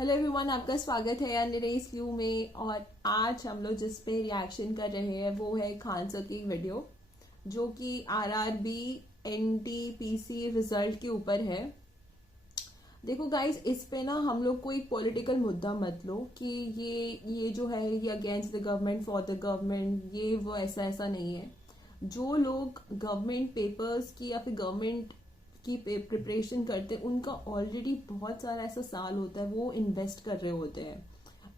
Hello everyone, आपका स्वागत है यार मेरे इस व्यू में। और आज हम लोग जिस पे रिएक्शन कर रहे हैं वो है खान सर की वीडियो, जो कि आरआरबी एनटीपीसी रिजल्ट के ऊपर है। देखो गाइस, इस पे ना हम लोग को एक पॉलिटिकल मुद्दा मत लो कि ये जो है ये against the government for the government, ये वो ऐसा ऐसा नहीं है। जो लोग गवर्नमेंट पेपर्स की या फिर गवर्नमेंट की प्रिपरेशन करते हैं उनका ऑलरेडी बहुत सारा ऐसा साल होता है, वो इन्वेस्ट कर रहे होते हैं।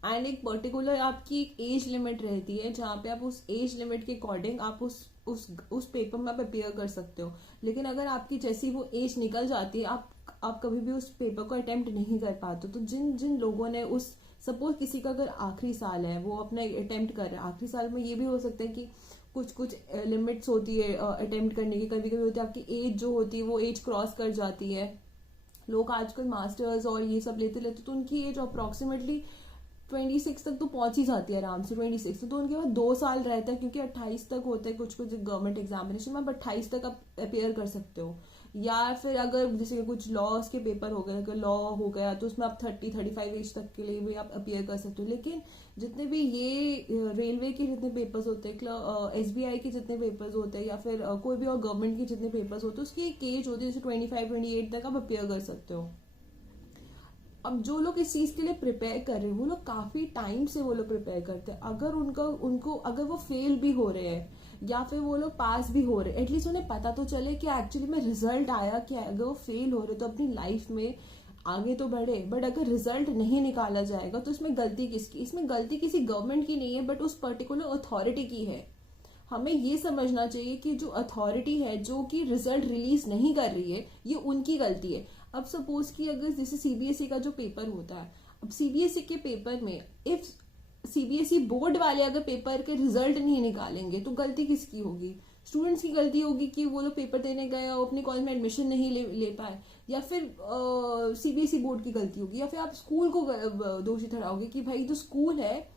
एंड एक पर्टिकुलर आपकी एक एज लिमिट रहती है जहाँ पे आप उस एज लिमिट के अकॉर्डिंग आप उस पेपर में आप अपेयर कर सकते हो। लेकिन अगर आपकी जैसी वो एज निकल जाती है, आप कभी भी उस पेपर को अटेम्प्ट नहीं कर पाते। तो जिन जिन लोगों ने उस सपोज किसी का अगर आखिरी साल है, वो अपना अटेम्प्ट कर रहा है, आखिरी साल में ये भी हो सकता है कि कुछ कुछ लिमिट्स होती है अटेम्प्ट करने की, कभी कभी होती है आपकी एज जो होती है वो एज क्रॉस कर जाती है। लोग आजकल मास्टर्स और ये सब लेते लेते तो उनकी एज अप्रोक्सीमेटली 26 तक तो पहुंच ही जाती है आराम से। 26 तो उनके बाद 2 साल रहता है, क्योंकि 28 तक होता है कुछ कुछ गवर्नमेंट एग्जामिनेशन में, बट 28 तक आप अपेयर कर सकते हो। या फिर अगर जैसे कुछ लॉस के पेपर हो गए, अगर लॉ हो गया तो उसमें आप 35 एज तक के लिए भी आप अपेयर कर सकते हो। लेकिन जितने भी ये रेलवे के जितने पेपर्स होते हैं, एसबीआई के जितने पेपर्स होते हैं, या फिर कोई भी और गवर्नमेंट के जितने पेपर्स होते हैं, उसकी एक एज होती है जैसे 25-28 तक आप अपेयर कर सकते हो। अब जो लोग इस चीज के लिए प्रिपेयर कर रहे हैं वो लोग काफी टाइम से वो लोग प्रिपेयर करते हैं। अगर उनको अगर वो फेल भी हो रहे हैं या फिर वो लोग पास भी हो रहे हैं, एटलीस्ट उन्हें पता तो चले कि एक्चुअली में रिजल्ट आया क्या है। अगर वो फेल हो रहे तो अपनी लाइफ में आगे तो बढ़े, बट अगर रिजल्ट नहीं निकाला जाएगा तो इसमें गलती किसकी? इसमें गलती किसी गवर्नमेंट की नहीं है, बट उस पर्टिकुलर अथॉरिटी की है। हमें ये समझना चाहिए कि जो अथॉरिटी है जो कि रिजल्ट रिलीज नहीं कर रही है, ये उनकी गलती है। अब सपोज कि अगर जैसे सीबीएसई का जो पेपर होता है, अब सीबीएसई के पेपर में इफ सीबीएसई बोर्ड वाले अगर पेपर के रिजल्ट नहीं निकालेंगे तो गलती किसकी होगी? स्टूडेंट्स की गलती होगी कि वो लोग पेपर देने गए और अपने कॉलेज में एडमिशन नहीं ले पाए। या फिर सीबीएसई बोर्ड की गलती होगी, या फिर आप स्कूल को दोषी ठहराओगे कि भाई जो स्कूल है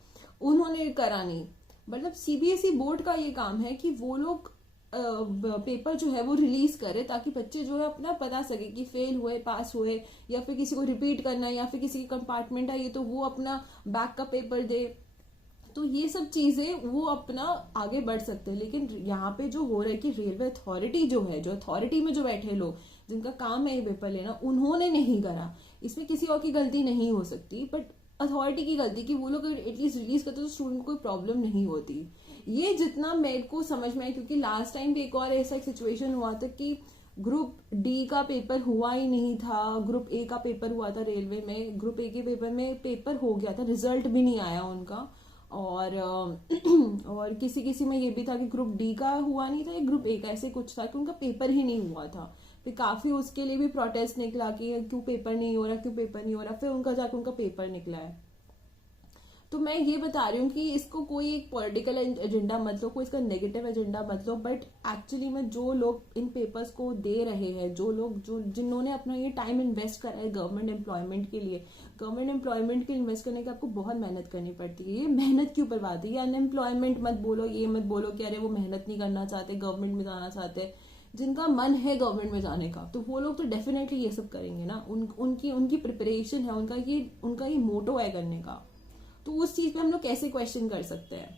उन्होंने करा नहीं। मतलब सीबीएसई बोर्ड का ये काम है कि वो लोग पेपर जो है वो रिलीज करे, ताकि बच्चे जो है अपना बता सके कि फेल हुए, पास हुए, या फिर किसी को रिपीट करना है, या फिर किसी की कंपार्टमेंट है ये तो वो अपना बैक का पेपर दे। तो ये सब चीजें वो अपना आगे बढ़ सकते हैं। लेकिन यहाँ पे जो हो रहा है कि रेलवे अथॉरिटी जो है, जो अथॉरिटी में जो बैठे लोग जिनका काम है ये पेपर लेना, उन्होंने नहीं करा। इसमें किसी और की गलती नहीं हो सकती, बट अथॉरिटी की गलती कि वो लोग एटलीस्ट रिलीज करते तो स्टूडेंट को कोई प्रॉब्लम नहीं होती। ये जितना मेरे को समझ में आया, क्योंकि लास्ट टाइम भी एक और ऐसा एक सिचुएशन हुआ था कि ग्रुप डी का पेपर हुआ ही नहीं था, ग्रुप ए का पेपर हुआ था रेलवे में। ग्रुप ए के पेपर में पेपर हो गया था, रिजल्ट भी नहीं आया उनका। और और किसी किसी में ये भी था कि ग्रुप डी का हुआ नहीं था या ग्रुप ए का, ऐसे कुछ था कि उनका पेपर ही नहीं हुआ था। फिर काफी उसके लिए भी प्रोटेस्ट निकला कि क्यों पेपर नहीं हो रहा, क्यों पेपर नहीं हो रहा। फिर उनका जाकर उनका पेपर निकला है। तो मैं ये बता रही हूँ कि इसको कोई एक पॉलिटिकल एजेंडा मत लो, कोई इसका नेगेटिव एजेंडा मत लो, बट एक्चुअली में जो लोग इन पेपर्स को दे रहे हैं, जो लोग जो जिन्होंने अपना ये टाइम इन्वेस्ट करा है गवर्नमेंट एम्प्लॉयमेंट के लिए, गवर्नमेंट एम्प्लॉयमेंट के इन्वेस्ट करने के आपको बहुत मेहनत करनी पड़ती है। ये मेहनत की ऊपर बात है, ये अनएम्प्लॉयमेंट मत बोलो, ये मत बोलो कि अरे वो मेहनत नहीं करना चाहते, गवर्नमेंट में जाना चाहते। जिनका मन है गवर्नमेंट में जाने का तो वो लोग तो डेफिनेटली ये सब करेंगे ना। उनकी उनकी प्रिपरेशन है, उनका ये मोटो है करने का। तो उस चीज पे हम लोग कैसे क्वेश्चन कर सकते हैं?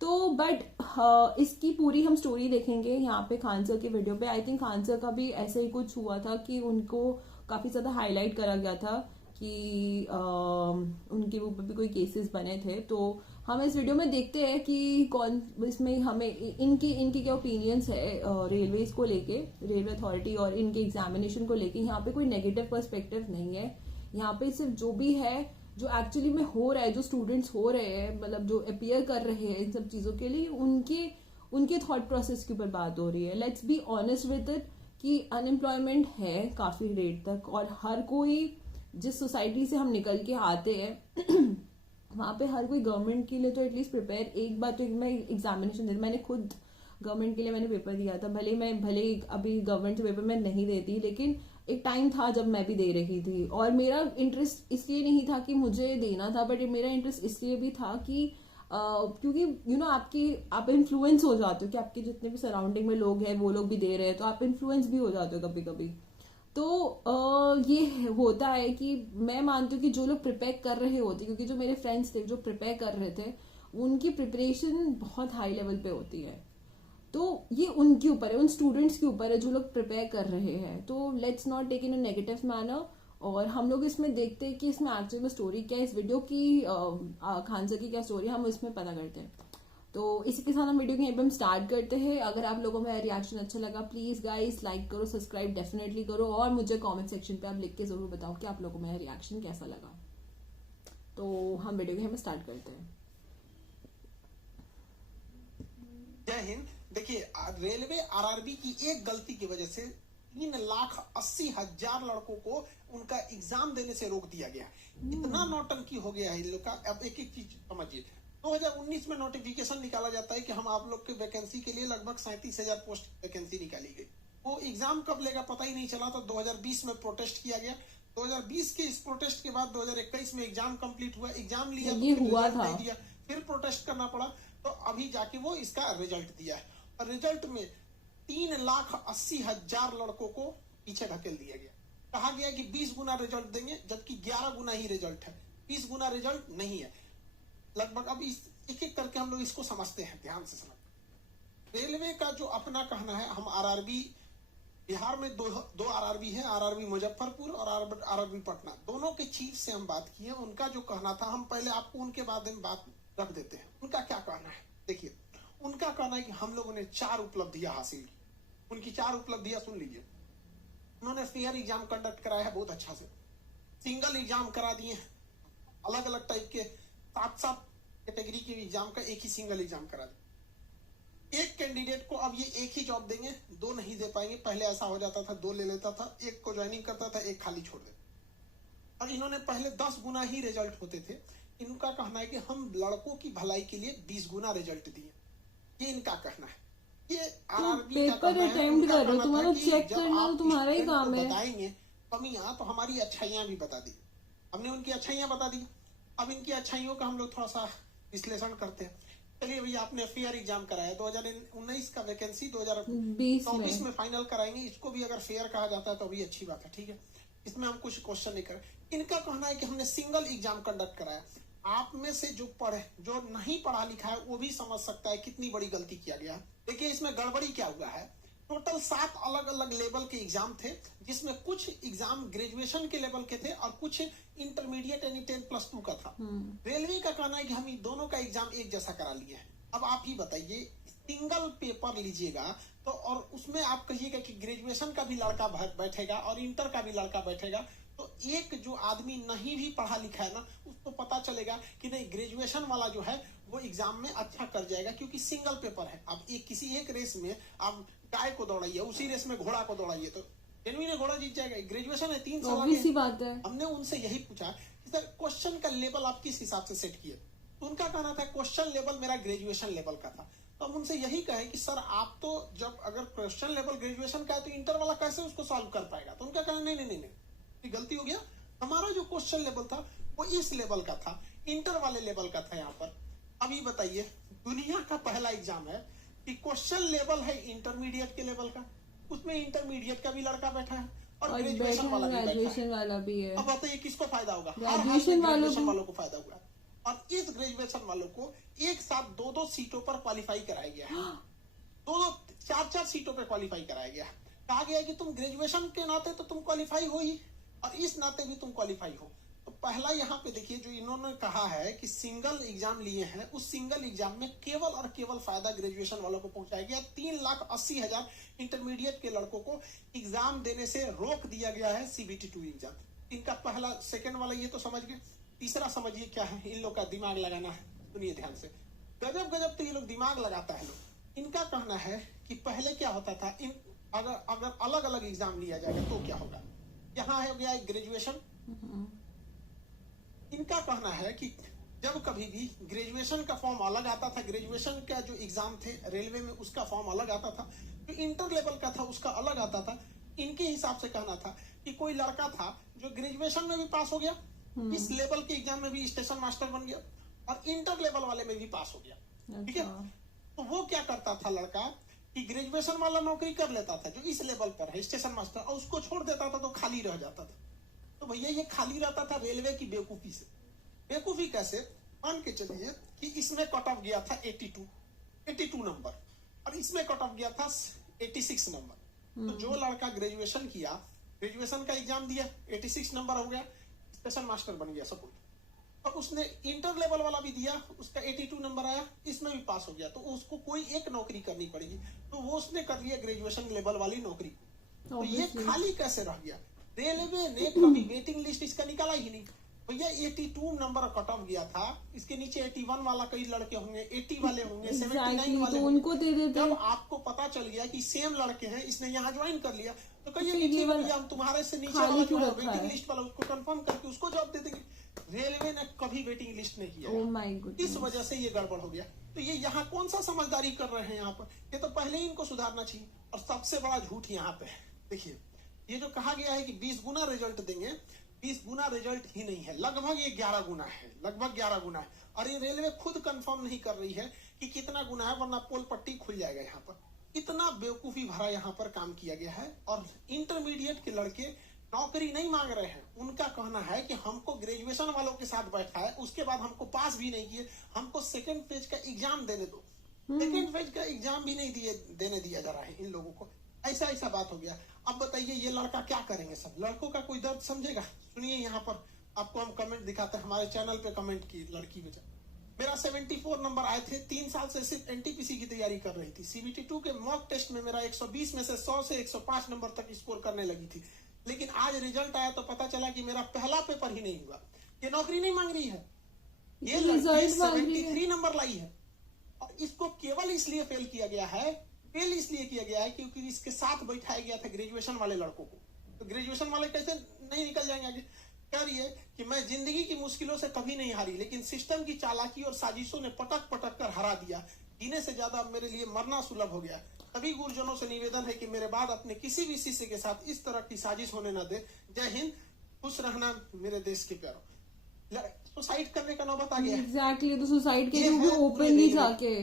तो बट इसकी पूरी हम स्टोरी देखेंगे यहाँ पे खान सर की वीडियो पे। आई थिंक खान सर का भी ऐसा ही कुछ हुआ था कि उनको काफी ज्यादा हाईलाइट करा गया था कि उनके ऊपर भी कोई केसेस बने थे। तो हम इस वीडियो में देखते हैं कि कौन इसमें हमें इनकी इनकी क्या ओपिनियंस है रेलवे को लेके, रेलवे अथॉरिटी और इनके एग्जामिनेशन को लेके। यहाँ पे कोई नेगेटिव पर्सपेक्टिव नहीं है, यहाँ पे सिर्फ जो भी है, जो एक्चुअली में हो रहा है, जो स्टूडेंट्स हो रहे हैं, मतलब जो अपियर कर रहे हैं इन सब चीजों के लिए, उनके थॉट प्रोसेस के ऊपर बात हो रही है। Let's be honest with it कि अनएम्प्लॉयमेंट है काफी रेट तक, और हर कोई जिस सोसाइटी से हम निकल के आते हैं वहां पे हर कोई गवर्नमेंट के लिए तो एटलीस्ट प्रिपेयर। एक बार तो मैं एग्जामिनेशन दे, मैंने खुद गवर्नमेंट के लिए मैंने पेपर दिया था। भले अभी गवर्नमेंट से पेपर मैं नहीं देती, लेकिन एक टाइम था जब मैं भी दे रही थी। और मेरा इंटरेस्ट इसलिए नहीं था कि मुझे देना था, बट मेरा इंटरेस्ट इसलिए भी था कि क्योंकि आप इन्फ्लुएंस हो जाते हो कि आपके जितने भी सराउंडिंग में लोग हैं वो लोग भी दे रहे हैं, तो आप इन्फ्लुएंस भी हो जाते हो कभी कभी। तो ये होता है कि मैं मानती हूँ कि जो लोग प्रिपेयर कर रहे होते, क्योंकि जो मेरे फ्रेंड्स थे जो प्रिपेयर कर रहे थे, उनकी प्रिपरेशन बहुत हाई लेवल पे होती है। तो ये उनके ऊपर है, उन स्टूडेंट्स के ऊपर है जो लोग प्रिपेयर कर रहे हैं। तो let's not take in a negative manner. और हम लोग इसमें देखते हैं कि इसमें एक्चुअली में स्टोरी क्या है, इस वीडियो की खान सर की क्या स्टोरी है, हम इसमें पता करते हैं। तो इसी के साथ हम वीडियो को यहीं पे हम स्टार्ट करते हैं। अगर आप लोगों में रिएक्शन अच्छा लगा, प्लीज गाइस लाइक करो, सब्सक्राइब डेफिनेटली करो, और मुझे कमेंट सेक्शन पे आप लिख के जरूर बताओ कि आप लोगों में रिएक्शन कैसा लगा। तो हम वीडियो को यहीं पे स्टार्ट करते हैं। जय हिंद। देखिए, रेलवे आरआरबी की एक गलती की वजह से 3,80,000 लड़कों को उनका एग्जाम देने से रोक दिया गया। इतना नौटंकी हो गया है इन लोग का। अब एक एक चीज समझिए। 2019 में नोटिफिकेशन निकाला जाता है कि हम आप लोग के वैकेंसी के लिए लगभग 37,000 पोस्ट वैकेंसी निकाली गई। वो एग्जाम कब लेगा पता ही नहीं चला। तो 2020 में प्रोटेस्ट किया गया। 2020 के इस प्रोटेस्ट के बाद 2021 में एग्जाम कंप्लीट हुआ। एग्जाम लिया तो फिर हुआ रिजल्ट था। नहीं दिया, फिर प्रोटेस्ट करना पड़ा। तो अभी जाके वो इसका रिजल्ट दिया है, और रिजल्ट में 3,80,000 लड़कों को पीछे धकेल दिया गया। कहा गया कि 20 गुना रिजल्ट देंगे, जबकि 11 गुना ही रिजल्ट है, 20 गुना रिजल्ट नहीं है लगभग। अब इस एक एक करके हम लोग इसको समझते हैं, ध्यान से समझ। रेलवे का जो अपना कहना है, हम आरआरबी बिहार में दो आरआरबी है, आरआरबी मुजफ्फरपुर और आरआरबी पटना, दोनों के चीफ से हम बात किए। उनका जो कहना था, हम पहले आपको उनके बारे में बात रख देते हैं। उनका क्या कहना है देखिए। उनका कहना है कि हम लोगों ने 4 उपलब्धियां हासिल की। उनकी 4 उपलब्धियां सुन लीजिए। उन्होंने फेयर एग्जाम कंडक्ट कराया है बहुत अच्छा से, सिंगल एग्जाम करा दिए हैं, अलग अलग टाइप के 7-7 कैटेगरी के एग्जाम का एक ही सिंगल एग्जाम करा दिया। एक कैंडिडेट को अब ये एक ही जॉब देंगे, 2 नहीं दे पाएंगे। पहले ऐसा हो जाता था, 2 ले लेता था, एक को ज्वाइनिंग करता था, एक खाली छोड़ देता। अब इन्होंने पहले 10 गुना ही रिजल्ट होते थे। इनका कहना है कि हम लड़कों की भलाई के लिए 20 गुना रिजल्ट दिए, ये इनका कहना है। ये आरआरबी का पेपर अटेम्प्ट कर रहे हो, तुम्हारा चेक करना तो तुम्हारा ही काम है। बताएंगे कमियां तो हमारी अच्छाइयां भी बता दी। हमने उनकी अच्छाइयां बता दी, अब इनकी अच्छाइयों का हम लोग थोड़ा सा विश्लेषण करते हैं। चलिए भैया, आपने फेयर एग्जाम कराया, 2019 का वैकेंसी 2024 में फाइनल कराएंगे। इसको भी अगर फेयर कहा जाता है तो भी अच्छी बात है, ठीक है, इसमें हम कुछ क्वेश्चन नहीं करें। इनका कहना है कि हमने सिंगल एग्जाम कंडक्ट कराया। आप में से जो नहीं पढ़ा लिखा है वो भी समझ सकता है कितनी बड़ी गलती किया गया। देखिए, इसमें गड़बड़ी क्या हुआ है। टोटल 7 अलग अलग लेवल के एग्जाम थे, जिसमें कुछ एग्जाम ग्रेजुएशन के लेवल के थे और कुछ इंटरमीडिएट यानी 10+2 का था। रेलवे का कहना है कि हम इन दोनों का एग्जाम एक जैसा करा लिए हैं। अब आप ही बताइए, सिंगल पेपर लीजिएगा तो और उसमें आप कहिएगा कि ग्रेजुएशन का भी लड़का बैठेगा और इंटर का भी लड़का बैठेगा, तो एक जो आदमी नहीं भी पढ़ा लिखा है ना, उसको पता चलेगा कि नहीं, ग्रेजुएशन वाला जो है वो एग्जाम में अच्छा कर जाएगा, क्योंकि सिंगल पेपर है। अब किसी एक रेस में आप गाय को दौड़ाइए, उसी रेस में घोड़ा को दौड़ाइए तो जेनुइन घोड़ा जीत जाएगा। ग्रेजुएशन है, 3 साल की बात है। हमने उनसे यही पूछा कि सर क्वेश्चन का लेवल आप किस हिसाब से सेट किए, तो उनका कहना था क्वेश्चन लेवल मेरा ग्रेजुएशन लेवल का था। तो हम उनसे यही कहे कि सर आप तो जब अगर क्वेश्चन लेवल ग्रेजुएशन का है तो इंटर वाला कैसे उसको सॉल्व कर पाएगा। तो उनका कहना नहीं, गलती हो गया। हमारा जो क्वेश्चन लेवल था वो इस लेवल का था, इंटर वाले लेवल का था यहाँ पर। अभी बताइए, दुनिया का पहला एग्जाम है कि क्वेश्चन लेवल है इंटरमीडिएट के लेवल का, उसमें इंटरमीडिएट का भी लड़का बैठा है और ग्रेजुएशन वाला भी है। अब बताइए किसको फायदा होगा। ग्रेजुएशन वालों को फायदा हुआ। और इस ग्रेजुएशन वालों को एक साथ 2-2 सीटों पर क्वालिफाई कराया गया है। 2-2 4-4 सीटों पर क्वालिफाई कराया गया। कहा गया कि तुम ग्रेजुएशन के नाते तो तुम क्वालिफाई हो ही, और इस नाते भी तुम क्वालिफाई हो। तो पहला यहाँ पे देखिए, जो इन्होंने कहा है कि सिंगल एग्जाम लिए हैं, उस सिंगल एग्जाम में केवल और केवल फायदा ग्रेजुएशन वालों को पहुंचाया गया। 3,80,000 इंटरमीडिएट के लड़कों को एग्जाम देने से रोक दिया गया है CBT 2 एग्जाम। इनका पहला, सेकंड वाला ये तो समझ गए। तीसरा समझिए क्या है, इन लोग का दिमाग लगाना है। सुनिए ध्यान से, गजब तो ये लोग दिमाग लगाता है लोग। इनका कहना है कि पहले क्या होता था, अगर अलग अलग एग्जाम लिया जाएगा तो क्या होगा। यहाँ है गया ग्रेजुएशन। इनका कहना है कि जब कभी भी ग्रेजुएशन का फॉर्म अलग आता था, ग्रेजुएशन का जो एग्जाम थे रेलवे में उसका फॉर्म अलग आता था, जो इंटर लेवल का था उसका अलग आता था। इनके हिसाब से कहना था कि कोई लड़का था जो ग्रेजुएशन में भी पास हो गया, इस लेवल के एग्जाम में भी स्टेशन मास्टर बन गया, और इंटर लेवल वाले में भी पास हो गया। ठीक है, तो वो क्या करता था लड़का कि ग्रेजुएशन वाला नौकरी कर लेता था जो इस लेवल पर है स्टेशन मास्टर, और उसको छोड़ देता था तो खाली रह जाता था। तो भैया ये खाली रहता था रेलवे की बेवकूफी से। बेवकूफी कैसे? मान के चलिए कि इसमें कट ऑफ गया था 82 नंबर और इसमें कट ऑफ गया था 86 नंबर। तो जो लड़का ग्रेजुएशन किया, ग्रेजुएशन का एग्जाम दिया, 86 नंबर हो गया, स्टेशन मास्टर बन गया सपोज, और उसने इंटर लेवल वाला भी दिया, उसका 82 नंबर आया, इसमें भी पास हो गया, तो उसको कोई एक नौकरी करनी पड़ेगी, तो वो उसने कर लिया ग्रेजुएशन लेवल वाली नौकरी। तो ये खाली कैसे रह गया? रेलवे ने कभी वेटिंग लिस्ट इसका निकाला ही नहीं। भैया 82 नंबर कट ऑफ गया था, इसके नीचे 81 वाला कई लड़के होंगे, 80 वाले होंगे, 79 वाले तो उनको दे देते। जब आपको पता चल गया कि सेम लड़के हैं, इसने यहाँ ज्वाइन कर लिया, तो कहिए कि भैया हम तुम्हारे से नीचे वाला जो है वेटिंग लिस्ट वाला उसको कंफर्म करके उसको जॉब दे देंगे। रेलवे ने कभी वेटिंग लिस्ट नहीं किया। ओह माय गॉड, इस वजह से ये गड़बड़ हो गया। तो ये यहाँ कौन सा समझदारी कर रहे हैं यहाँ पर? ये तो पहले ही इनको सुधारना चाहिए। और सबसे बड़ा झूठ यहाँ पे है, देखिए ये जो कहा गया है कि 20 गुना रिजल्ट देंगे, 20 गुना रिजल्ट ही नहीं है, लगभग ये 11 गुना है, लगभग 11 गुना है। और ये रेलवे खुद कंफर्म नहीं कर रही है कि कितना गुना है, वरना पोल पट्टी खुल जाएगा यहाँ पर। इतना बेवकूफी भरा यहाँ पर काम किया गया है। और इंटरमीडिएट के लड़के नौकरी नहीं मांग रहे हैं, उनका कहना है कि हमको ग्रेजुएशन वालों के साथ बैठा है, उसके बाद हमको पास भी नहीं किए, हमको सेकेंड फेज का एग्जाम देने दो। सेकेंड फेज का एग्जाम भी नहीं देने दिया जा रहा है इन लोगों को। ऐसा बात हो गया। अब बताइए ये लड़का क्या करेंगे? सब लड़कों का कोई दर्द समझेगा? सुनिए यहाँ पर आपको हम कमेंट दिखाते हैं, हमारे चैनल पे कमेंट की लड़की बेचा, मेरा 74 नंबर आए थे, 3 साल से सिर्फ एनटीपीसी की तैयारी कर रही थी, CBT 2 के मॉक टेस्ट में मेरा 120 में से 100 से 105 नंबर तक स्कोर करने लगी थी, लेकिन आज रिजल्ट आया तो पता चला कि मेरा पहला पेपर ही नहीं हुआ। ये नौकरी नहीं मांग रही है, ये लड़की 73 नंबर लाई है और इसको केवल इसलिए फेल किया गया है क्योंकि इसके साथ बैठाया गया था ग्रेजुएशन वाले लड़कों को। तो ग्रेजुएशन वाले कैसे नहीं निकल जाएंगे आगे? कह रही है कि मैं जिंदगी की मुश्किलों से कभी नहीं हारी, लेकिन सिस्टम की चालाकी और साजिशों ने पटक कर हरा दिया। जीने से ज्यादा मेरे लिए मरना सुलभ हो गया। सभी गुरुजनों से निवेदन है कि मेरे बाद अपने किसी भी शिष्य के साथ इस तरह की साजिश होने न दे। जय हिंद, खुश रहना मेरे देश के प्यारों। सुसाइड करने का नौबत आ गया। एग्जैक्टली, तो सुसाइड के लिए ओपनली जाके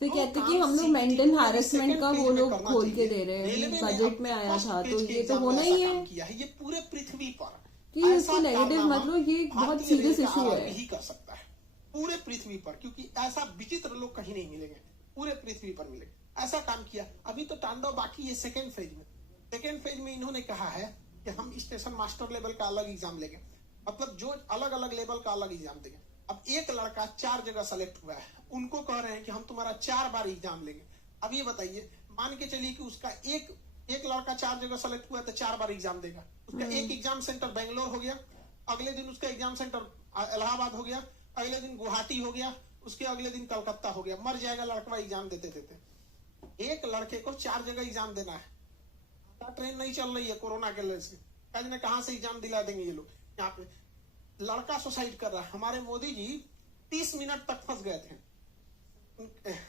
फिर कहते कि हम लोग मेंटल हैरेसमेंट का वो लोग खोल के दे रहे हैं, बजट में आया था, तो ये तो होना ही है। ये पूरे पृथ्वी पर कि इसको नेगेटिव मतलब ये बहुत सीरियस इशू है। ही कर सकता है पूरे पृथ्वी पर, क्योंकि ऐसा विचित्र लोग कहीं नहीं मिलेंगे, पूरे पृथ्वी पर मिलेंगे। ऐसा काम किया। अभी तो तांडव बाकी है सेकेंड फेज में इन्होंने कहा है कि हम स्टेशन मास्टर लेवल का अलग एग्जाम लेंगे, मतलब जो अलग अलग लेवल का अलग एग्जाम देंगे। अब एक लड़का 4 जगह सेलेक्ट हुआ है, उनको कह रहे हैं कि हम तुम्हारा 4 बार एग्जाम लेंगे। अब ये बताइए, मान के चलिए कि उसका एक लड़का 4 जगह सेलेक्ट हुआ है तो 4 बार एग्जाम देगा। उसका एक एग्जाम सेंटर बेंगलोर हो गया, अगले दिन उसका एग्जाम सेंटर इलाहाबाद हो गया, अगले दिन गुवाहाटी हो गया, उसके अगले दिन कलकत्ता हो गया। मर जाएगा लड़का एग्जाम देते देते। एक लड़के को 4 जगह एग्जाम देना है। ट्रेन नहीं चल रही है कोरोना के वजह से, कहां से एग्जाम दिला देंगे ये लोग। यहाँ पे लड़का सुसाइड कर रहा है। हमारे मोदी जी 30 मिनट तक फंस गए थे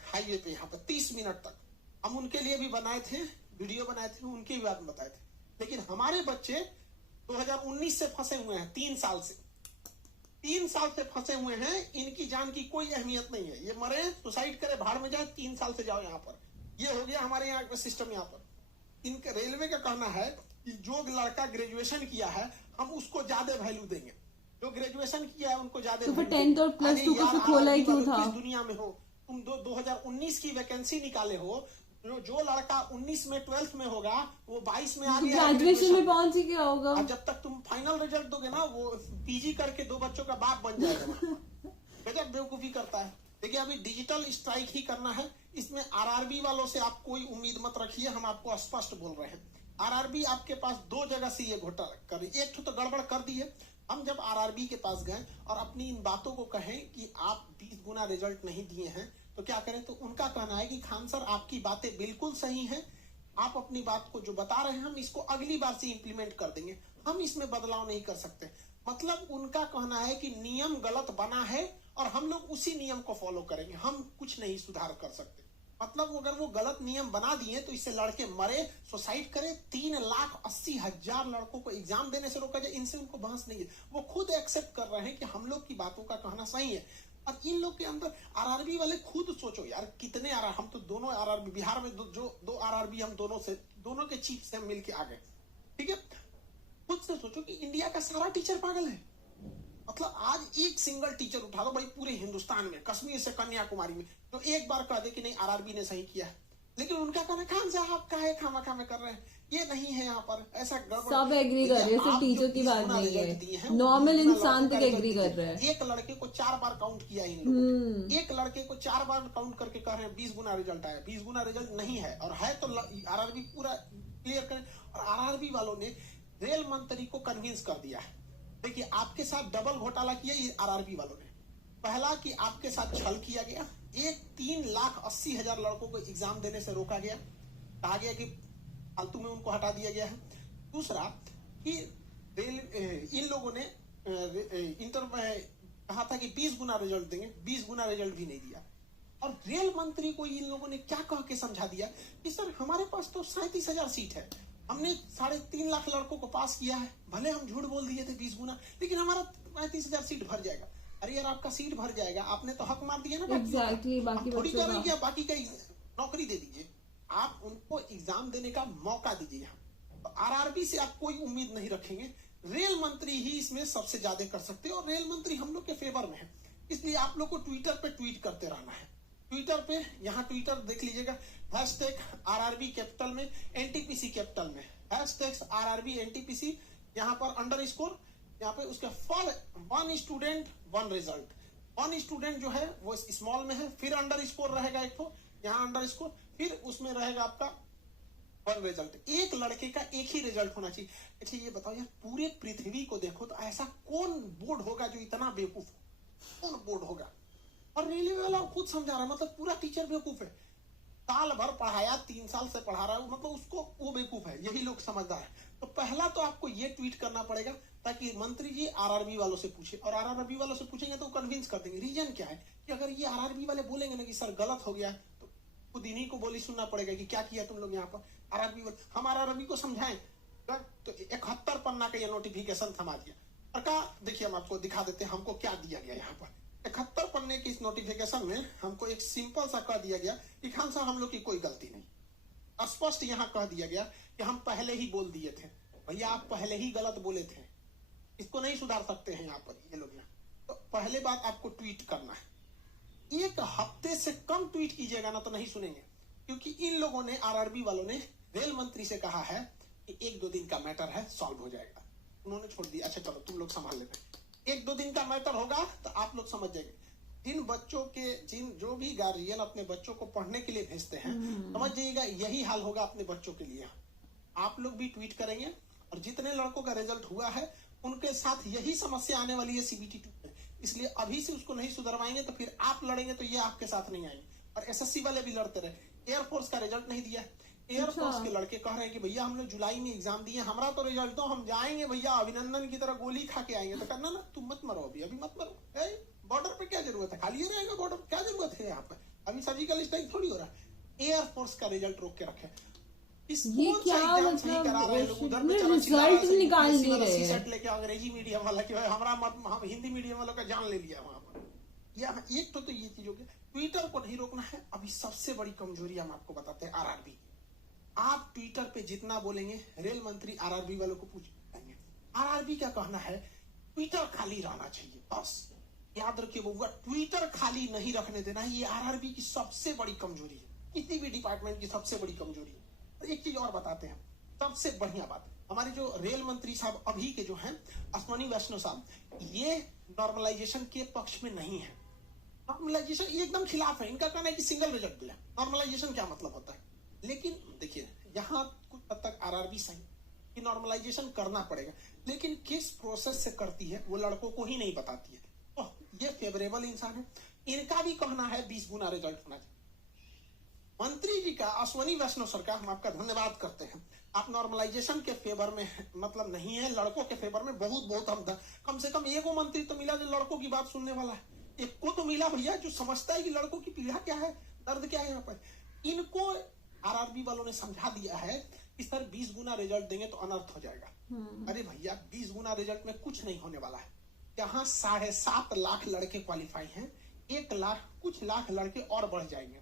हाईवे पे, यहाँ पर 30 मिनट तक। हम उनके लिए भी बनाए थे, वीडियो बनाए थे, उनके भी बात में बताए थे। लेकिन हमारे बच्चे 2019 से फंसे हुए हैं, 3 साल से फंसे हुए हैं। इनकी जान की कोई अहमियत नहीं है। ये मरे, सुसाइड करे, भाड़ में जाए, 3 साल से जाओ यहाँ पर। ये हो गया हमारे यहाँ का सिस्टम। यहाँ पर इनके रेलवे का कहना है कि जो लड़का ग्रेजुएशन किया है हम उसको ज्यादा वैल्यू देंगे, जो ग्रेजुएशन किया है उनको ज्यादा। तो फिर 10th और +2 का फिर खोला ही क्यों था? दुनिया में हो तुम 2019 की वैकेंसी निकाले हो, जो लड़का 19 में 12th में होगा वो 22 में आ गया, ग्रेजुएशन में पहुंच ही गया होगा। और जब तक तुम फाइनल रिजल्ट दोगे ना, वो पीजी करके 2 बच्चों का बाप बन जाएगा। गजब बेवकूफी करता है। देखिए अभी डिजिटल स्ट्राइक ही करना है। इसमें आरआरबी वालों से आप कोई उम्मीद मत रखिए, हम आपको स्पष्ट बोल रहे हैं। आरआरबी आपके पास 2 जगह से ये घोटाला कर रही, एक तो गड़बड़ कर दी है। हम जब आरआरबी के पास गए और अपनी इन बातों को कहें कि आप 20 गुना रिजल्ट नहीं दिए हैं तो क्या करें, तो उनका कहना है कि खान सर आपकी बातें बिल्कुल सही हैं, आप अपनी बात को जो बता रहे हैं हम इसको अगली बार से इंप्लीमेंट कर देंगे, हम इसमें बदलाव नहीं कर सकते। मतलब उनका कहना है कि नियम गलत बना है और हम लोग उसी नियम को फॉलो करेंगे, हम कुछ नहीं सुधार कर सकते। मतलब अगर वो गलत नियम बना दिए तो इससे लड़के मरे, सुसाइड करे, 3,80,000 लड़कों को एग्जाम देने से रोका जाए, इनसे उनको बहस नहीं है। वो खुद एक्सेप्ट कर रहे हैं कि हम लोग की बातों का कहना सही है। और इन लोग के अंदर आरआरबी वाले खुद सोचो यार, कितने आर हम तो दोनों आरआरबी बिहार में दो आरआरबी हम दोनों के चीफ से मिल के आ गए, ठीक है। खुद से सोचो कि इंडिया का सारा टीचर पागल है। मतलब आज एक सिंगल टीचर उठा दो भाई पूरे हिंदुस्तान में, कश्मीर से कन्याकुमारी में, तो एक बार कह दे कि नहीं आरआरबी ने सही किया है। लेकिन उनका कहना खान साहब काहे खामा में कर रहे हैं, ये नहीं है यहाँ पर, ऐसा गड़बड़। सब एग्री कर रहे हैं, सिर्फ टीचर की बात नहीं है, नॉर्मल इंसान तक एग्री कर रहे हैं। एक लड़के को 4 बार काउंट किया इन लोगों ने, एक लड़के को 4 बार काउंट करके कह रहे हैं 20 गुना रिजल्ट आया। 20 गुना रिजल्ट नहीं है, और है तो आरआरबी पूरा क्लियर करें। और आरआरबी वालों ने रेल मंत्री को कन्विंस कर दिया है। देखिए आपके साथ डबल घोटाला किया ये आरआरबी वालों ने। पहला कि आपके साथ छल किया गया, 3,80,000 लड़कों को एग्जाम देने से रोका गया, कहा गया कि फालतू में उनको हटा दिया गया है। दूसरा कि इन लोगों ने इंटर में कहा था कि 20 गुना रिजल्ट देंगे, 20 गुना रिजल्ट भी नहीं दिया। और रेल मंत्री को इन लोगों ने क्या कह के समझा दिया कि सर हमारे पास तो 37,000 सीट है, हमने 3.5 लाख लड़कों को पास किया है, भले हम झूठ बोल दिए थे 20 गुना, लेकिन हमारा 35,000 सीट भर जाएगा। अरे यार आपका सीट भर जाएगा, आपने तो हक मार दिया ना। एग्जैक्टली, बाकी थोड़ी कह रहे हैं कि आप बाकी का नौकरी दे दीजिए, आप उनको एग्जाम देने का मौका दीजिए। तो आरआरबी से आप कोई उम्मीद नहीं रखेंगे, रेल मंत्री ही इसमें सबसे ज्यादा कर सकते हैं, और रेल मंत्री हम लोग के फेवर में है। इसलिए आप लोग को ट्विटर पे ट्वीट करते रहना है। ट्विटर पे, यहाँ ट्विटर देख लीजिएगा, #RRB कैपिटल में, NTPC कैपिटल में, #RRB NTPC, यहाँ पर अंडरस्कोर, यहाँ पे उसका फॉर 1 स्टूडेंट 1 रिजल्ट, 1 स्टूडेंट जो है वो स्मॉल में है, फिर अंडरस्कोर रहेगा एक तो, यहाँ अंडरस्कोर, फिर उसमें रहेगा आपका 1 रिजल्ट। एक लड़के का एक ही रिजल्ट होना चाहिए। अच्छा ये बताओ यार, पूरे पृथ्वी को देखो तो ऐसा कौन बोर्ड होगा जो इतना बेवकूफ, कौन बोर्ड होगा? और रेलवे वाला खुद समझा रहा है, मतलब पूरा टीचर बेवकूफ है। साल भर पढ़ाया, 3 साल से पढ़ा रहा है, मतलब उसको वो बेवकूफ है, यही लोग समझदार है। तो पहला तो आपको ये ट्वीट करना पड़ेगा ताकि मंत्री जी आरआरबी वालों से पूछे, और आरआरबी वालों से पूछेंगे तो कन्विंस कर देंगे। रीजन क्या है कि अगर ये आरआरबी वाले बोलेंगे ना कि सर गलत हो गया, तो खुद इन्हीं को बोली सुनना पड़ेगा कि क्या किया तुम लोग यहाँ पर। आरआरबी वाले, हम आरआरबी को समझाएं तो 71 पन्ना का ये नोटिफिकेशन थमा दिया, और कहा देखिए हम आपको दिखा देते हैं हमको क्या दिया गया। यहाँ पर 71 पन्ने की इस नोटिफिकेशन में हमको एक सिंपल सा कह दिया गया कि खान साहब हम लोग की कोई गलती नहीं। स्पष्ट यहाँ कह दिया गया कि हम पहले ही बोल दिए थे, भैया आप पहले ही गलत बोले थे, इसको नहीं सुधार सकते हैं यहाँ पर ये लोग। यहाँ तो पहले बात आपको ट्वीट करना है, 1 हफ्ते से कम ट्वीट कीजिएगा ना तो नहीं सुनेंगे, क्योंकि इन लोगों ने, आरआरबी वालों ने रेल मंत्री से कहा है कि 1-2 दिन का मैटर है, सॉल्व हो जाएगा। उन्होंने छोड़ दिया, अच्छा चलो तुम लोग संभाल लेते। 1-2 दिन का मैटर होगा तो आप लोग समझ जाएंगे। जिन बच्चों के, जो भी गार्जियन अपने बच्चों को पढ़ने के लिए भेजते हैं, समझ जाइएगा यही हाल होगा अपने बच्चों के लिए। आप लोग भी ट्वीट करेंगे, और जितने लड़कों का रिजल्ट हुआ है उनके साथ यही समस्या आने वाली है CBT 2 में। इसलिए अभी से उसको नहीं सुधरवाएंगे तो फिर आप लड़ेंगे तो ये आपके साथ नहीं आएंगे। और SSC वाले भी लड़ते रहे। एयरफोर्स का रिजल्ट नहीं दिया, एयरफोर्स के लड़के कह रहे हैं कि भैया हम लोग जुलाई में एग्जाम दिए, हमारा तो रिजल्ट दो, हम जाएंगे भैया अभिनंदन की तरह गोली खा के आएंगे। तो करना ना, तुम मत मरो अभी मत मरो, बॉर्डर पे क्या जरूरत है, खाली रहेगा बॉर्डर, क्या जरूरत है यहाँ पर, अभी सर्जिकल स्ट्राइक थोड़ी हो रहा है। एयरफोर्स का रिजल्ट रोक के रखे, ये क्या मतलब रिजल्ट निकाल नहीं रहे लेके अंग्रेजी मीडियम वाला कि हमारा हम हिंदी मीडियम वालों का जान ले लिया वहां पर। या एक तो ये चीज हो गया, ट्विटर को नहीं रोकना है। अभी सबसे बड़ी कमजोरी हम आपको बताते हैं आरआरबी। आप ट्विटर पे जितना बोलेंगे रेल मंत्री आरआरबी वालों को पूछ पाएंगे। आरआरबी क्या कहना है, ट्विटर खाली रहना चाहिए, बस याद रखिए बउआ, ट्विटर खाली नहीं रखने देना है। ये आरआरबी की सबसे बड़ी कमजोरी है, किसी भी डिपार्टमेंट की सबसे बड़ी कमजोरी है। एक चीज और बताते हैं, सबसे बढ़िया बात, हमारे जो रेल मंत्री साहब अभी के जो हैं, अश्वनी वैष्णव साहब, ये नॉर्मलाइजेशन के पक्ष में नहीं है। नॉर्मलाइजेशन ये एकदम खिलाफ है। इनका कहना है कि सिंगल रिजल्ट दिया, नॉर्मलाइजेशन क्या मतलब होता है। लेकिन देखिए यहाँ कुछ हद तक आरआरबी सही कि नॉर्मलाइजेशन करना पड़ेगा, लेकिन किस प्रोसेस से करती है वो लड़कों को ही नहीं बताती है। तो ये फेवरेबल इंसान है, इनका भी कहना है 20 गुना रिजल्ट होना चाहिए। मंत्री जी का, अश्वनी वैष्णव सर का हम आपका धन्यवाद करते हैं। आप नॉर्मलाइजेशन के फेवर में मतलब नहीं है, लड़कों के फेवर में बहुत हम कम से कम एगो मंत्री तो मिला जो लड़कों की बात सुनने वाला है। एक को तो मिला भैया जो समझता है कि लड़कों की पीड़ा क्या है, दर्द क्या है यहाँ पर। इनको आरआरबी वालों ने समझा दिया है कि सर 20 गुना रिजल्ट देंगे तो अनर्थ हो जाएगा। अरे भैया 20 गुना रिजल्ट में कुछ नहीं होने वाला है। यहाँ 7.5 लाख लड़के क्वालिफाई हैं, 1 लाख कुछ लाख लड़के और बढ़ जाएंगे।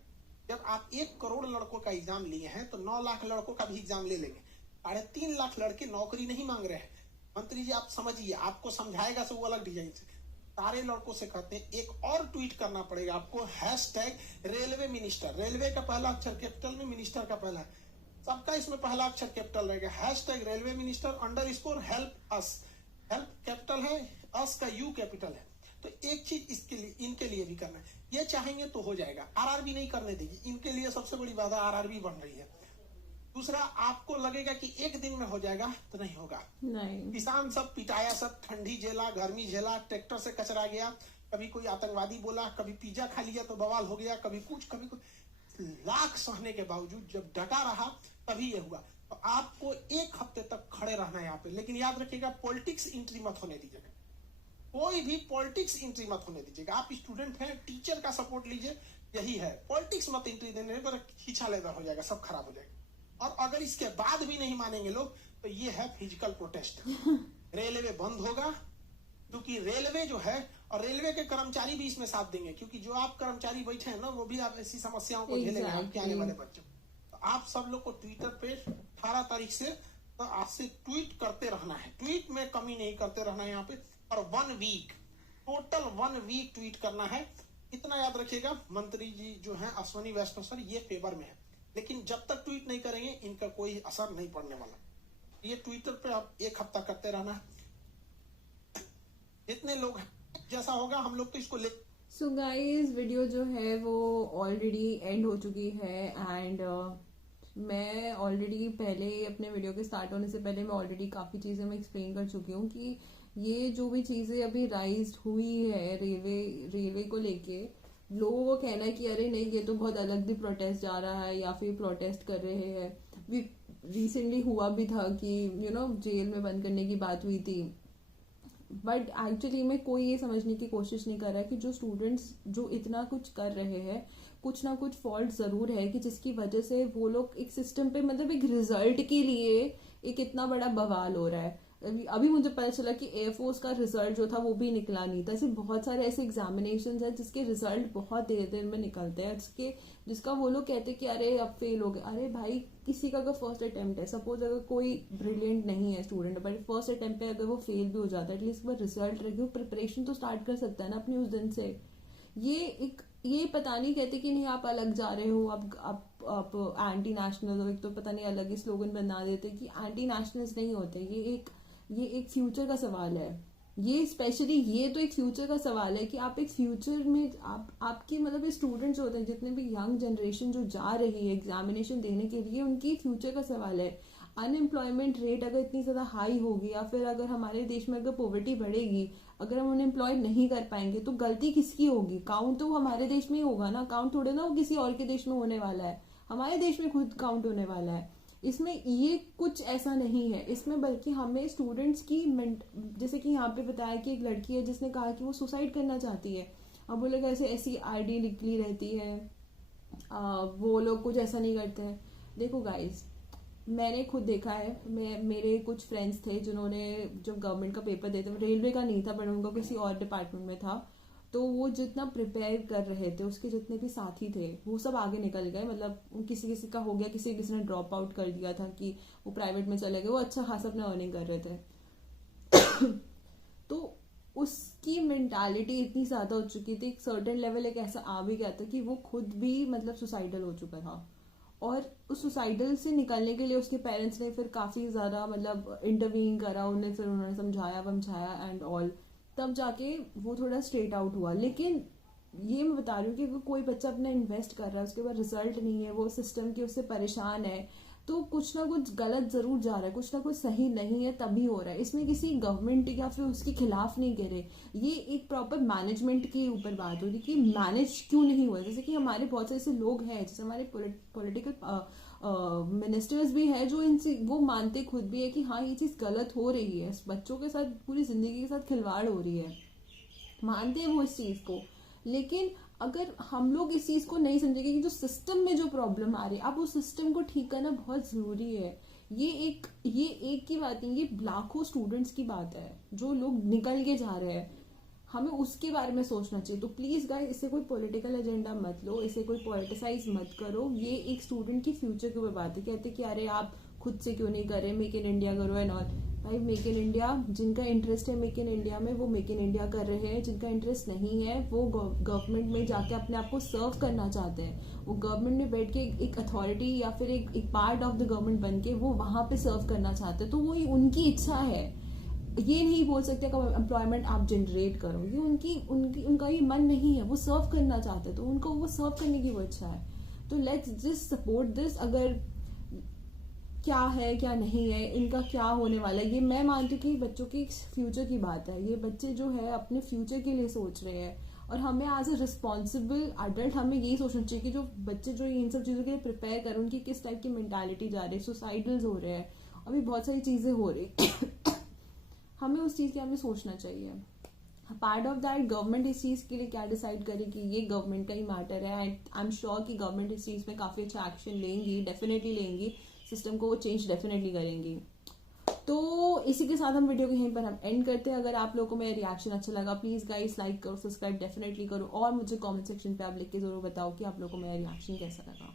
जब आप 1 करोड़ लड़कों का एग्जाम लिए हैं तो 9 लाख लड़कों का भी एग्जाम ले लेंगे। 3.5 लाख लड़के नौकरी नहीं मांग रहे हैं। मंत्री जी आप समझिए, आपको समझाएगा सब वो अलग डिजाइन से। सारे लड़कों से कहते हैं एक और ट्वीट करना पड़ेगा आपको, #रेलवे मिनिस्टर। रेलवे का पहला अक्षर कैपिटल में, मिनिस्टर का पहला, सबका इसमें पहला अक्षर कैपिटल रहेगा। #Railway minister _ help us. Help capital है, अस का यू कैपिटल है। तो एक चीज इसके लिए, इनके लिए भी करना है। ये चाहेंगे तो हो जाएगा, आरआरबी नहीं करने देगी। इनके लिए सबसे बड़ी बाधा आरआरबी बन रही है। दूसरा, आपको लगेगा कि एक दिन में हो जाएगा, तो नहीं होगा। नहीं, किसान सब पिटाया, सब ठंडी झेला, गर्मी झेला, ट्रैक्टर से कचरा गया, कभी कोई आतंकवादी बोला, कभी पिज्जा खा लिया तो बवाल हो गया, कभी कुछ कभी कुछ। लाख सहने के बावजूद जब डटा रहा तभी ये हुआ। तो आपको 1 हफ्ते तक खड़े रहना है यहाँ पे। लेकिन याद रखिएगा, पॉलिटिक्स एंट्री मत होने दीजिएगा। कोई भी पॉलिटिक्स एंट्री मत होने दीजिएगा। आप स्टूडेंट हैं, टीचर का सपोर्ट लीजिए, यही है। पॉलिटिक्स मत एंट्री देने पर खींचा लेदर हो जाएगा, सब खराब हो जाएगा। और अगर इसके बाद भी नहीं मानेंगे लोग तो ये है फिजिकल प्रोटेस्ट। रेलवे बंद होगा, क्योंकि रेलवे जो है, और रेलवे के कर्मचारी भी इसमें साथ देंगे, क्योंकि जो आप कर्मचारी बैठे हैं ना, वो भी आप ऐसी समस्याओं को झेलेंगे आपके आने वाले बच्चों। तो आप सब लोग को ट्विटर पे 18 तारीख से तो आज से ट्वीट करते रहना है। ट्वीट में कमी नहीं करते रहना है यहाँ पे। और 1 वीक, टोटल 1 वीक ट्वीट करना है। इतना याद रखिएगा, मंत्री जी जो हैं अश्विनी वैष्णव सर, ये फेवर में है। लेकिन जब तक ट्वीट नहीं करेंगे इनका कोई असर नहीं पड़ने वाला। ये ट्विटर पे आप 1 हफ्ता करते रहना है। जितने लोग जैसा होगा हम लोग तो इसको ले। सो गाइस, वीडियो जो है वो ऑलरेडी एंड हो चुकी है। एंड मैं ऑलरेडी पहले अपने वीडियो के स्टार्ट होने से पहले मैं ऑलरेडी काफ़ी चीज़ें मैं एक्सप्लेन कर चुकी हूँ कि ये जो भी चीज़ें अभी राइज हुई है रेलवे को लेके, लोगों को कहना है कि अरे नहीं, ये तो बहुत अलग भी प्रोटेस्ट जा रहा है या फिर प्रोटेस्ट कर रहे हैं। रिसेंटली हुआ भी था कि जेल में बंद करने की बात हुई थी। बट एक्चुअली में कोई ये समझने की कोशिश नहीं कर रहा है कि जो स्टूडेंट्स जो इतना कुछ कर रहे हैं, कुछ ना कुछ फॉल्ट ज़रूर है कि जिसकी वजह से वो लोग एक सिस्टम पे, मतलब एक रिजल्ट के लिए एक इतना बड़ा बवाल हो रहा है। अभी मुझे पता चला कि एयरफोर्स का रिजल्ट जो था वो भी निकला नहीं था। ऐसे बहुत सारे ऐसे एग्जामिनेशंस हैं जिसके रिजल्ट बहुत देर में निकलते हैं, जिसका वो लोग कहते हैं कि अरे अब फेल हो गए। अरे भाई, किसी का अगर फर्स्ट अटेम्प्ट है, सपोज अगर कोई ब्रिलियंट नहीं है स्टूडेंट, बट फर्स्ट अटेम्प्ट पे अगर वो फेल भी हो जाता है, एटलीस्ट वो रिजल्ट रखे, वो प्रिपरेशन तो स्टार्ट कर सकता है ना अपनी उस दिन से। ये पता नहीं कहते कि नहीं आप अलग जा रहे हो, आप एंटी नेशनल हो। एक तो पता नहीं अलग ही स्लोगन बना देते कि एंटी नेशनल्स नहीं होते। ये एक फ्यूचर का सवाल है। ये स्पेशली ये तो एक फ्यूचर का सवाल है कि आप एक फ्यूचर में आपकी मतलब स्टूडेंट्स होते हैं, जितने भी यंग जनरेशन जो जा रही है एग्जामिनेशन देने के लिए, उनकी फ्यूचर का सवाल है। अनएम्प्लॉयमेंट रेट अगर इतनी ज़्यादा हाई होगी या फिर अगर हमारे देश में अगर पॉवर्टी बढ़ेगी, अगर हम अनएम्प्लॉयड नहीं कर पाएंगे तो गलती किसकी होगी? काउंट तो हमारे देश में ही होगा ना, काउंट थोड़े ना वो किसी और के देश में होने वाला है, हमारे देश में खुद काउंट होने वाला है। इसमें ये कुछ ऐसा नहीं है, इसमें बल्कि हमें स्टूडेंट्स की जैसे कि यहाँ पे बताया कि एक लड़की है जिसने कहा कि वो सुसाइड करना चाहती है। अब वो लोग ऐसी आईडी निकली रहती है, वो लोग कुछ ऐसा नहीं करते हैं। देखो गाइस, मैंने खुद देखा है, मेरे कुछ फ्रेंड्स थे जिन्होंने जब गवर्नमेंट का पेपर देते, रेलवे का नहीं था बट उनका किसी और डिपार्टमेंट में था, तो वो जितना प्रिपेयर कर रहे थे उसके जितने भी साथी थे वो सब आगे निकल गए। मतलब किसी का हो गया, किसी ने ड्रॉप आउट कर दिया था कि वो प्राइवेट में चले गए, वो अच्छा खासा अपना अर्निंग कर रहे थे। तो उसकी मेंटालिटी इतनी ज़्यादा हो चुकी थी, एक सर्टेन लेवल एक ऐसा आ भी गया था कि वो खुद भी मतलब सुसाइडल हो चुका था। और उस सुसाइडल से निकलने के लिए उसके पेरेंट्स ने फिर काफ़ी ज़्यादा मतलब इंटरवीन करा, उन्होंने समझाया एंड ऑल, तब जाके वो थोड़ा स्ट्रेट आउट हुआ। लेकिन ये मैं बता रही हूँ कि अगर कोई बच्चा अपना इन्वेस्ट कर रहा है, उसके बाद रिजल्ट नहीं है, वो सिस्टम की उससे परेशान है, तो कुछ ना कुछ गलत ज़रूर जा रहा है, कुछ ना कुछ सही नहीं है तभी हो रहा है। इसमें किसी गवर्नमेंट या फिर उसके खिलाफ नहीं कह रहे, ये एक प्रॉपर मैनेजमेंट के ऊपर बात हो रही कि मैनेज क्यों नहीं हुआ। जैसे कि हमारे बहुत से ऐसे लोग हैं, जैसे हमारे पॉलिटिकल मिनिस्टर्स भी है जो इनसे वो मानते खुद भी है कि हाँ ये चीज़ गलत हो रही है, बच्चों के साथ पूरी ज़िंदगी के साथ खिलवाड़ हो रही है, मानते हैं वो इस चीज़ को। लेकिन अगर हम लोग इस चीज को नहीं समझेंगे कि जो सिस्टम में जो प्रॉब्लम आ रही है, अब उस सिस्टम को ठीक करना बहुत जरूरी है। ये एक की बात नहीं, ये लाखों स्टूडेंट्स की बात है जो लोग निकल के जा रहे हैं। हमें उसके बारे में सोचना चाहिए। तो प्लीज गाइस, इसे कोई पॉलिटिकल एजेंडा मत लो, इसे कोई पॉलिटिसाइज मत करो। ये एक स्टूडेंट की फ्यूचर के ऊपर बात है। कहते कि अरे आप खुद से क्यों नहीं कर रहे, मेक इन इंडिया करो एंड ऑल। भाई मेक इन इंडिया, जिनका इंटरेस्ट है मेक इन इंडिया में वो मेक इन इंडिया कर रहे हैं। जिनका इंटरेस्ट नहीं है वो गवर्नमेंट में जाके अपने आप को सर्व करना चाहते हैं, वो गवर्नमेंट में बैठ के एक अथॉरिटी या फिर एक पार्ट ऑफ द गवर्नमेंट बन के वो वहां पे सर्व करना चाहते हैं। तो वो उनकी इच्छा है। ये नहीं बोल सकते कि एम्प्लॉयमेंट आप जनरेट करो, ये उनका ये मन नहीं है। वो सर्व करना चाहते हैं तो उनको वो सर्व करने की वो इच्छा है। तो लेट्स जस्ट सपोर्ट दिस। अगर क्या है क्या नहीं है, इनका क्या होने वाला है, ये मैं मानती हूँ कि बच्चों की फ्यूचर की बात है। ये बच्चे जो है अपने फ्यूचर के लिए सोच रहे हैं, और हमें एज ए रिस्पॉन्सिबल अडल्ट हमें यही सोचना चाहिए कि जो बच्चे जो इन सब चीज़ों के लिए प्रिपेयर कर, उनकी किस टाइप की मेंटालिटी जा रही है। सुसाइडल्स हो रहे हैं, अभी बहुत सारी चीज़ें हो रही हमें उस चीज़ के हमें सोचना चाहिए। पार्ट ऑफ दैट गवर्नमेंट इस चीज़ के लिए क्या डिसाइड करे कि ये गवर्नमेंट का ही मैटर है। एंड आई एम श्योर कि गवर्नमेंट इस चीज़ में काफ़ी अच्छा एक्शन लेंगी, डेफिनेटली लेंगी। सिस्टम को वो चेंज डेफिनेटली करेंगी। तो इसी के साथ हम वीडियो को यहीं पर हम एंड करते हैं। अगर आप लोगों को मेरा रिएक्शन अच्छा लगा, प्लीज़ गाइस लाइक करो, सब्सक्राइब डेफिनेटली करो, और मुझे कमेंट सेक्शन पे आप लिख के जरूर बताओ कि आप लोगों को मेरा रिएक्शन कैसा लगा।